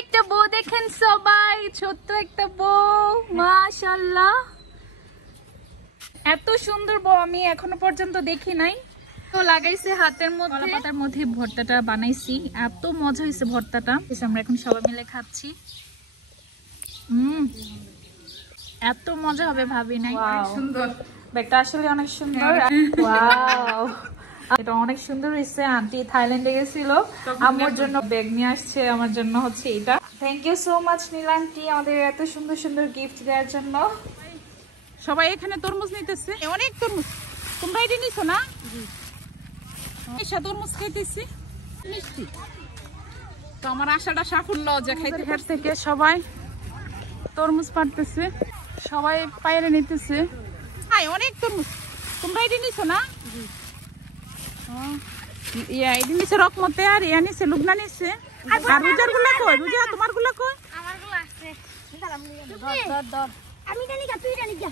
একটা বউ দেখেন সবাই, ছোট্ট একটা বউ, মাশাআল্লাহ। এত সুন্দর বউ আমি এখনো পর্যন্ত দেখি নাই। তো লাগাইছে হাতের মধ্যে, কলাপাতার মধ্যে ভর্তাটা বানাইছি, এত মজা হয়েছে ভর্তাটা। আমরা এখন সবাই মিলে খাচ্ছি। এত মজা হবে ভাবি নাই। সুন্দর ব্যাগটা আসলে অনেক সুন্দর। ওয়াও, এটা অনেক সুন্দর হয়েছে। আন্টি থাইল্যান্ডে গেছিল, আমার জন্য ব্যাগ নিয়ে আসছে, আমার জন্য হচ্ছে এটা। Thank you so much Nila aunty আমাদের এত সুন্দর সুন্দর গিফট দেওয়ার জন্য। সবাই এখানে তরমুজ নিতেছে, অনেক তরমুজ। তোমরা এটা নিছো না? তরমুজ খাইতেছি মিষ্টি। তো আমার আশাটা সাফল্য যে খাইতে থেকে সবাই তরমুজ পাড়তেছে, সবাই পায়রে নিতেছে। অনেক তরমুজ। তোমরা এটা নিছো না? ইয়া এটা নিছে রকমতে, আর ইয়া নিছে লুবনা নিছে। আর রুজার গুলা কই? রুজা তোমার গুলা কই? আমার গুলো আছে। আমি জানি যা, তুই জানি যা।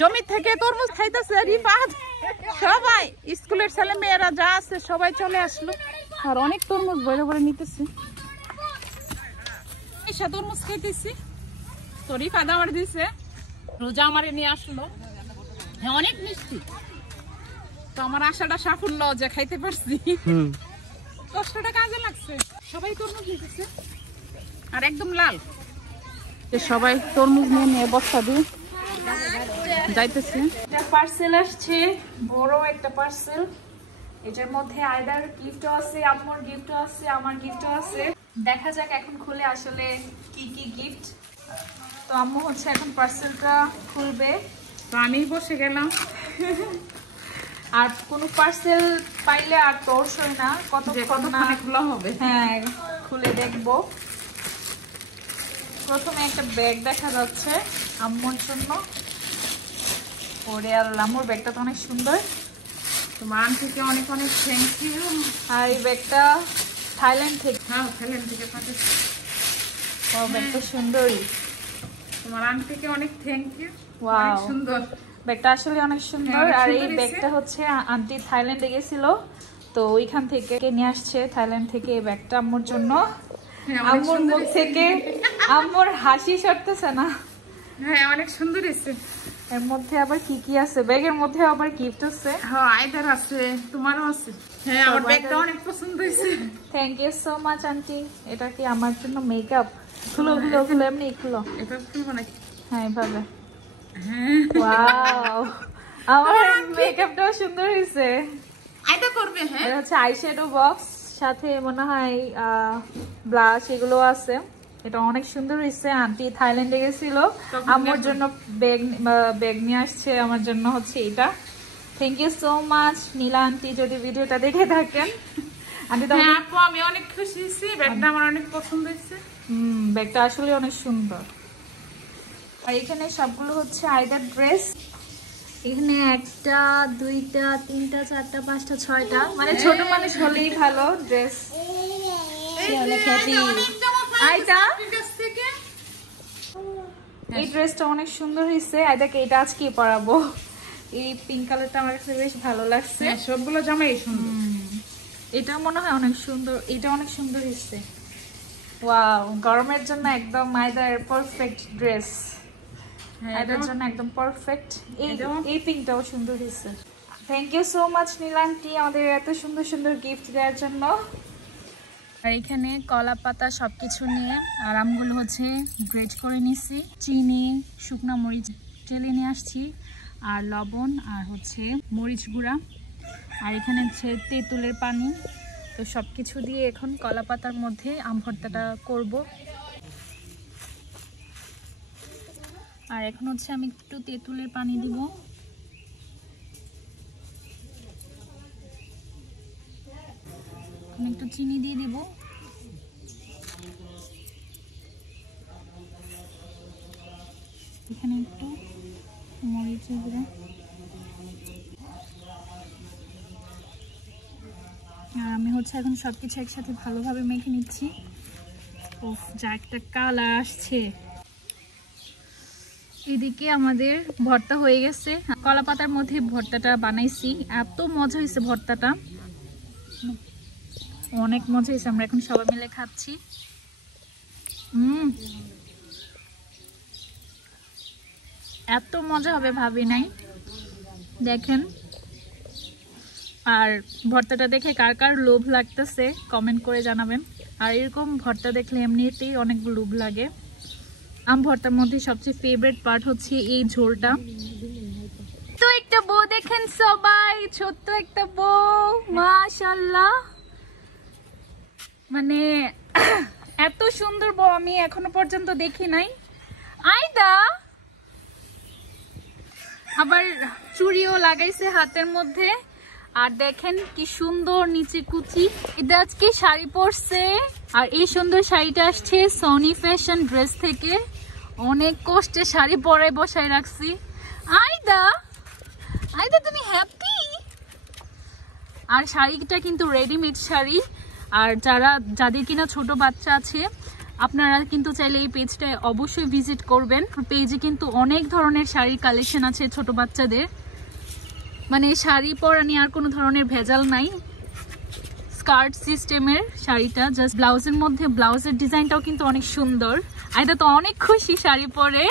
জমি থেকে তরমুজ খাইতেছে রিফাত। সবাই স্কুলের ছেলে মেয়েরা যা আছে সবাই চলে আসলো, আর অনেক তরমুজ বড় বড় নিতেছে। তরমুজ খাইতেছি, তো রিফাত আমার দিছে, রোজা আমারে নিয়ে আসলো। হ্যাঁ অনেক মিষ্টি। তো আমার আশাটা সাফল্য যে খাইতে পারছি, কষ্টটা কাজে লাগছে। সবাই তরমুজ নিতেছে আর একদম লাল। সবাই তরমুজ নিয়ে নিয়ে বস্তা দিয়ে যাইতেছে। একটা পার্সেল আসছে, বড় একটা পার্সেল। এটার মধ্যে আয়দার গিফটও আছে, আম্মুর গিফটও আছে, আমার গিফটও আছে। দেখা যাক এখন খুলে আসলে কি কি গিফট। তো আম্মু হচ্ছে এখন পার্সেলটা খুলবে, তো আমি বসে গেলাম। আর কোনো পার্সেল পাইলে আর তোরসই না, কতক্ষণ না খোলা হবে। হ্যাঁ খুলে দেখবো। প্রথমে একটা ব্যাগ দেখা যাচ্ছে আম্মুর জন্য। ওরে আল্লাহ, আম্মুর ব্যাগটা তো অনেক সুন্দর। তোমার আন্টিকে অনেক অনেক থ্যাংক ইউ। আর এই ব্যাগটা থাইল্যান্ড থেকে। হ্যাঁ থাইল্যান্ড থেকে পাঠিয়েছি। ও ব্যাগটা সুন্দরই। তোমার আন্টিকে অনেক থ্যাংক ইউ। ওয়াও, সুন্দর ব্যাগটা আসলে অনেক সুন্দর। আর এই ব্যাগটা হচ্ছে আন্টি থাইল্যান্ডে গেছিল, তো ওইখান থেকে নিয়ে আসছে থাইল্যান্ড থেকে এই ব্যাগটা আম্মুর জন্য। আম্মুর মুখ থেকে আম্মুর হাসি সরতেছে না। হ্যাঁ অনেক সুন্দর হয়েছে। এর মধ্যে আবার কি কি আছে? ব্যাগের মধ্যে আবার গিফট আছে। হ্যাঁ আইদার আছে, তোমারও আছে। হ্যাঁ আমার ব্যাগটা অনেক পছন্দ হয়েছে। Thank you so much aunty. এটা কি আমার জন্য মেকআপ? খুলো খুলো খুলো, এমনি খুলো। এটা খুলবো নাকি? হ্যাঁ এইভাবে। হ্যাঁ ওয়াও, আমার মেকআপটাও সুন্দর হয়েছে। আইদা করবে। হ্যাঁ এটা হচ্ছে আইশ্যাডো বক্স, সাথে মনে হয় ব্লাশ এগুলো আছে। এটা অনেক সুন্দর হয়েছে। আন্টি থাইল্যান্ডে গেছিল, আমার জন্য ব্যাগ নিয়ে আসছে, আমার জন্য হচ্ছে এটা। Thank you so much Nila aunty, যদি ভিডিওটা দেখে থাকেন। আন্টি তো আপু আমি অনেক খুশি হয়েছি, ব্যাগটা আমার অনেক পছন্দ হয়েছে। ব্যাগটা আসলে অনেক সুন্দর। আর এখানে সবগুলো হচ্ছে আইদার ড্রেস। এখানে 1টা 2টা 3টা 4টা 5টা 6টা, মানে ছোট মানুষ হলেই ভালো ড্রেস। এই ড্রেসটা অনেক সুন্দর হয়েছে। আইদাকে এটা আজকে পরাবো। এই পিঙ্ক কালারটা আমার কাছে বেশ ভালো লাগছে। সবগুলো জামাই সুন্দর। এটা মনে হয় অনেক সুন্দর, এটা অনেক সুন্দর হয়েছে। ওয়াও, গরমের জন্য একদম আইদার পারফেক্ট ড্রেস। এটার জন্য একদম পারফেক্ট। এই পিঙ্কটাও সুন্দর হয়েছে। Thank you so much Nila aunty আমাদের এত সুন্দর সুন্দর গিফট দেওয়ার জন্য। আর এখানে কলা পাতা সবকিছু নিয়ে আর আমগুলো হচ্ছে গ্রেট করে নিছি। চিনি, শুকনা মরিচ টেলে নিয়ে আসছি, আর লবণ, আর হচ্ছে মরিচ গুঁড়া, আর এখানে হচ্ছে তেঁতুলের পানি। তো সবকিছু দিয়ে এখন কলা পাতার মধ্যে আম ভর্তাটা করব। আর এখন হচ্ছে আমি একটু তেঁতুলের পানি দিব। এখন একটু চিনি দিয়ে দিব। এখানে একটু মরিচের গুঁড়া। আর আমি হচ্ছে এখন সবকিছু একসাথে ভালোভাবে মেখে নিচ্ছি। ওফ, যা একটা কালার আসছে। এদিকে আমাদের ভর্তা হয়ে গেছে। কলা পাতার মধ্যে ভর্তাটা বানাইছি, এত মজা হয়েছে ভর্তাটা। অনেক মজা হয়েছে, আমরা এখন সবাই মিলে খাচ্ছি। এত মজা হবে ভাবি নাই, দেখেন। আর ভর্তাটা দেখে কার কার লোভ লাগতেছে কমেন্ট করে জানাবেন। আর এরকম ভর্তা দেখলে এমনিতেই অনেক লোভ লাগে। আম ভর্তার মধ্যে সবচেয়ে ফেভারিট পার্ট হচ্ছে এই ঝোলটা। তো একটা বউ দেখেন সবাই, ছোট্ট একটা বউ, মাশাআল্লাহ। মানে এত সুন্দর বউ আমি এখনো পর্যন্ত দেখি নাই। আয়দা আবার চুড়িও লাগাইছে হাতের মধ্যে। আর দেখেন কি সুন্দর নিচে কুচি। এটা আজকে শাড়ি পরছে, আর এই সুন্দর শাড়িটা আসছে সনি ফ্যাশন ড্রেস থেকে। অনেক কষ্টে শাড়ি পরায় বসায় রাখছি। আয়দা আয়দা তুমি হ্যাপি? আর শাড়িটা কিন্তু রেডিমেড শাড়ি। আর যাদের কিনা ছোট বাচ্চা আছে আপনারা কিন্তু চাইলে এই পেজটায় অবশ্যই ভিজিট করবেন। পেজে কিন্তু অনেক ধরনের শাড়ির কালেকশন আছে ছোট বাচ্চাদের। মানে শাড়ি পরা নিয়ে আর কোনো ধরনের ভেজাল নাই। স্কার্ট সিস্টেমের শাড়িটা, জাস্ট ব্লাউজের মধ্যে ব্লাউজের ডিজাইনটাও কিন্তু অনেক সুন্দর। এটা তো অনেক খুশি শাড়ি পরে।